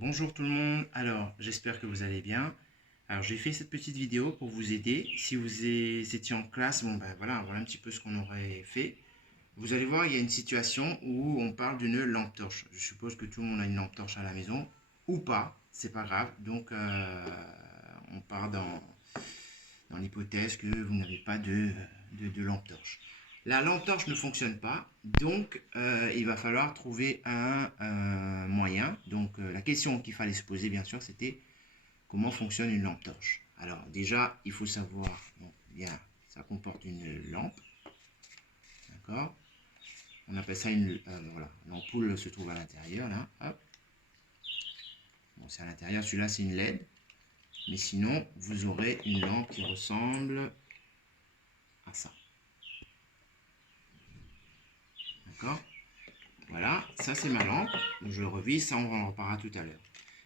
Bonjour tout le monde, alors j'espère que vous allez bien. Alors j'ai fait cette petite vidéo pour vous aider. Si vous étiez en classe, bon ben voilà un petit peu ce qu'on aurait fait. Vous allez voir, il y a une situation où on parle d'une lampe torche. Je suppose que tout le monde a une lampe torche à la maison, ou pas, c'est pas grave. Donc on part dans l'hypothèse que vous n'avez pas de lampe torche. La lampe torche ne fonctionne pas, donc il va falloir trouver un moyen. Donc la question qu'il fallait se poser, bien sûr, c'était comment fonctionne une lampe torche. Alors déjà, il faut savoir, bon, bien, ça comporte une lampe, d'accord. On appelle ça une, voilà, l'ampoule se trouve à l'intérieur, là, hop. Bon, c'est à l'intérieur, celui-là c'est une LED, mais sinon, vous aurez une lampe qui ressemble à ça, d'accord. Voilà, ça c'est ma lampe. Je revise, ça on en reparlera tout à l'heure.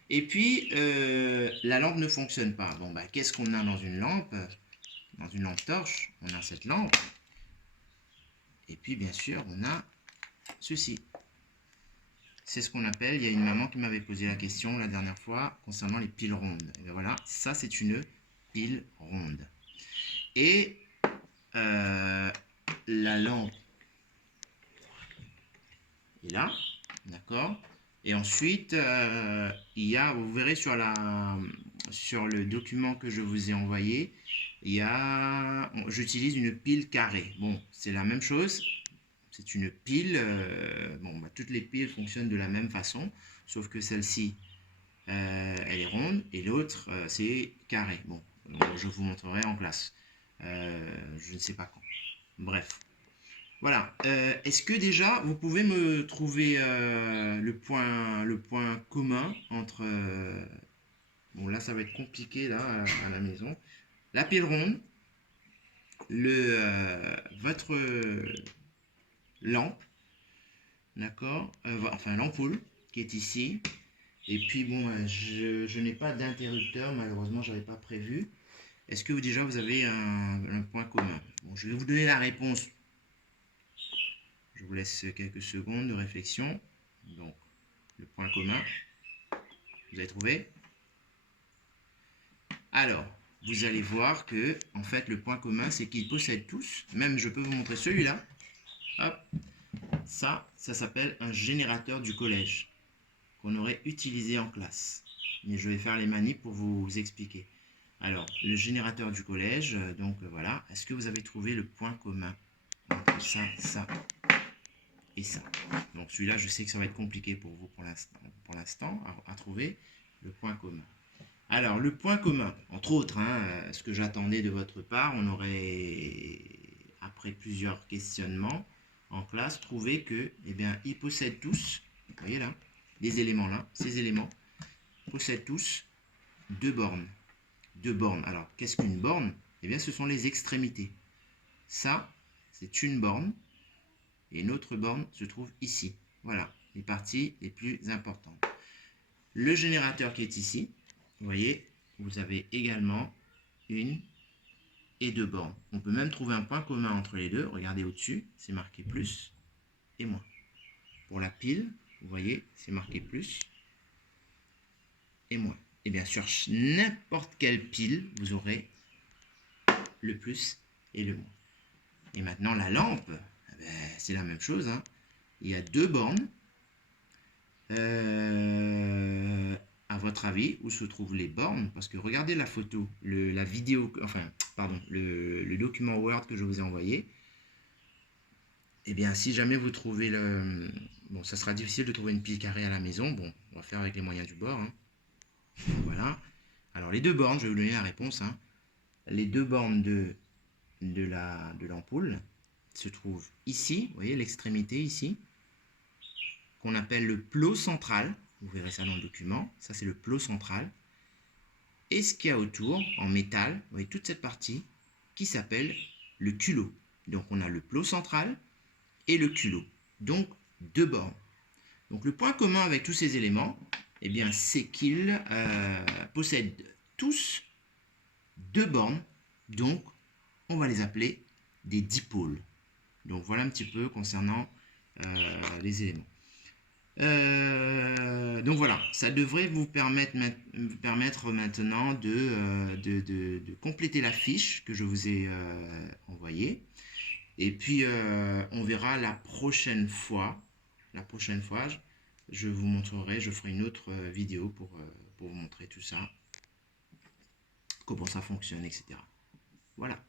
Et puis, la lampe ne fonctionne pas. Bon, bah, qu'est-ce qu'on a dans une lampe? Dans une lampe torche, on a cette lampe. Et puis, bien sûr, on a ceci. C'est ce qu'on appelle, il y a une maman qui m'avait posé la question la dernière fois concernant les piles rondes. Et bien voilà, ça c'est une pile ronde. Et la lampe est là, d'accord. Et ensuite, il y a, vous verrez sur le document que je vous ai envoyé, j'utilise une pile carrée. Bon, c'est la même chose, c'est une pile. Bon, bah, toutes les piles fonctionnent de la même façon, sauf que celle-ci, elle est ronde et l'autre, c'est carré. Bon, je vous montrerai en classe. Je ne sais pas quand. Bref. Voilà. Est-ce que déjà vous pouvez me trouver le point commun entre. Bon, là, ça va être compliqué là à la maison. La pile ronde, votre lampe, d'accord. Enfin, l'ampoule qui est ici. Et puis bon, je n'ai pas d'interrupteur, malheureusement, j'avais pas prévu. Est-ce que déjà vous avez un point commun? Bon, je vais vous donner la réponse. Je vous laisse quelques secondes de réflexion. Donc, le point commun, vous avez trouvé? Alors, vous allez voir que, en fait, le point commun, c'est qu'ils possèdent tous, même je peux vous montrer celui-là. Hop, ça s'appelle un générateur du collège, qu'on aurait utilisé en classe. Mais je vais faire les manips pour vous expliquer. Alors, le générateur du collège, donc voilà. Est-ce que vous avez trouvé le point commun entre ça et ça? Donc celui-là, je sais que ça va être compliqué pour vous pour l'instant à trouver le point commun. Alors, le point commun, entre autres, ce que j'attendais de votre part, on aurait, après plusieurs questionnements en classe, trouvé que, eh bien, ils possèdent tous, vous voyez là, les éléments là, ces éléments, possèdent tous deux bornes. Deux bornes. Alors, qu'est-ce qu'une borne? Eh bien, ce sont les extrémités. Ça, c'est une borne, et une autre borne se trouve ici. Voilà, les parties les plus importantes. Le générateur qui est ici, vous voyez, vous avez également une et deux bornes. On peut même trouver un point commun entre les deux. Regardez au-dessus, c'est marqué plus et moins. Pour la pile, vous voyez, c'est marqué plus et moins. Et bien sûr, n'importe quelle pile, vous aurez le plus et le moins. Et maintenant, la lampe, c'est la même chose. Il y a deux bornes. À votre avis, où se trouvent les bornes? Parce que regardez la photo, la vidéo, enfin, pardon, le document Word que je vous ai envoyé. Eh bien, si jamais vous trouvez le... Bon, ça sera difficile de trouver une pile carrée à la maison. Bon, on va faire avec les moyens du bord. Voilà. Alors, les deux bornes, je vais vous donner la réponse. Les deux bornes de l'ampoule se trouvent ici. Vous voyez l'extrémité ici, qu'on appelle le plot central. Vous verrez ça dans le document. Ça, c'est le plot central. Et ce qu'il y a autour, en métal, vous voyez toute cette partie, qui s'appelle le culot. Donc, on a le plot central et le culot. Donc, deux bornes. Donc, le point commun avec tous ces éléments, eh bien, c'est qu'ils possèdent tous deux bornes. Donc, on va les appeler des dipôles. Donc, voilà un petit peu concernant les éléments. Donc voilà, ça devrait vous permettre maintenant de compléter la fiche que je vous ai envoyée. Et puis, on verra la prochaine fois. La prochaine fois, je vous montrerai, je ferai une autre vidéo pour vous montrer tout ça, comment ça fonctionne, etc. Voilà.